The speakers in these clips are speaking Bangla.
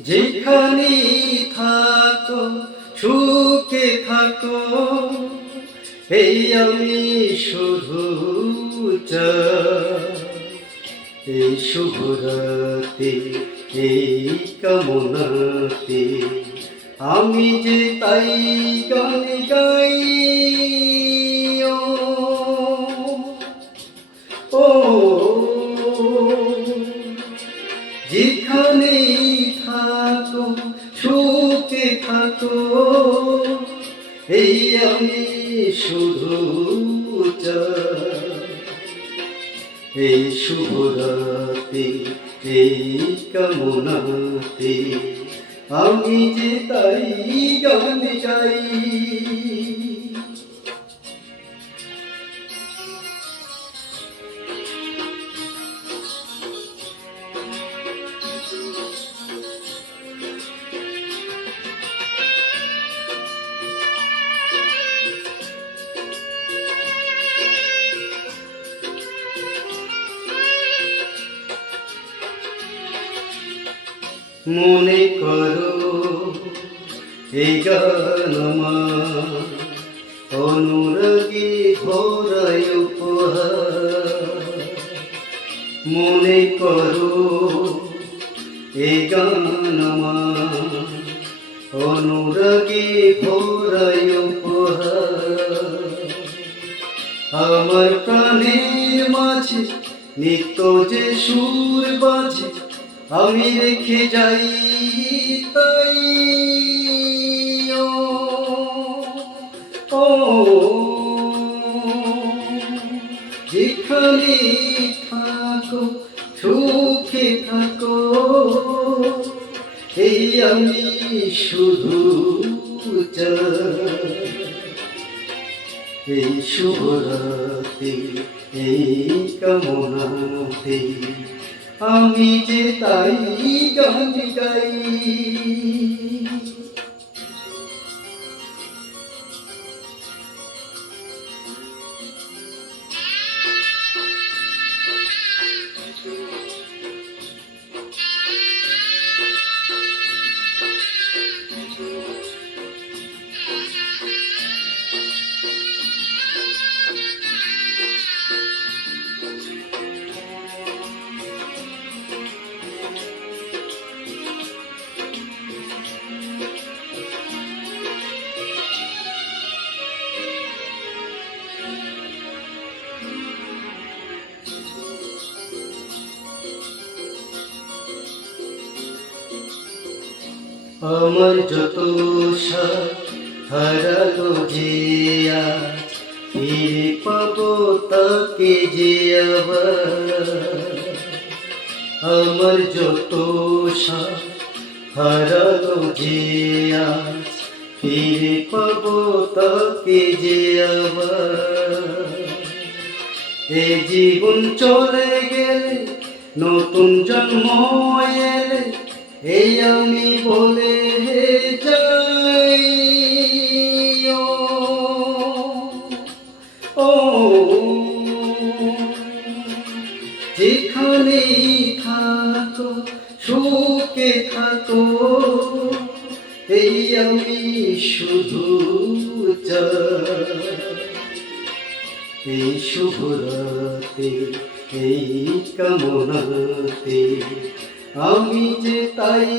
যেখানে থাকো, সুখে থাকো, এই আমি শুধু এই শুভরাতে, এই কামনাতে, আমি যে তাই গান গাই। সুখে থাকো। এই আমি শুধু এই শুভরাতে এই কামনাতে আমি যে তাই গান গাই। মনে করো, এই আমার অনুরাগী উপহার। মনে করো, এই আমার অনুরাগী উপহার। আমার প্রাণের মাঝে নিত্য যে সুর বাজে আমি রেখে যাই তাই। ও, যেখানে থাকো সুখে থাকো এই আমি শুধু এই শুভরাতে এই কামনাতে। আমি যে তাই গান গাই। আমার যত হারালো যে ফিরে পাবো তাকে যে আবার। আমার যত হারালো যে ফিরে পাবো তাকে যে আবার। এ জীবন চলে গেলে, নতুন জন্ম এলে, এই আমি বলে ও যেখানে থাকো, সুখে থাকো, এই আমি শুধু এই শুভরাতে, এই কামনাতে, আমি যে তাই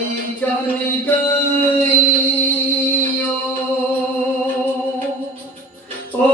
গান গাই। ও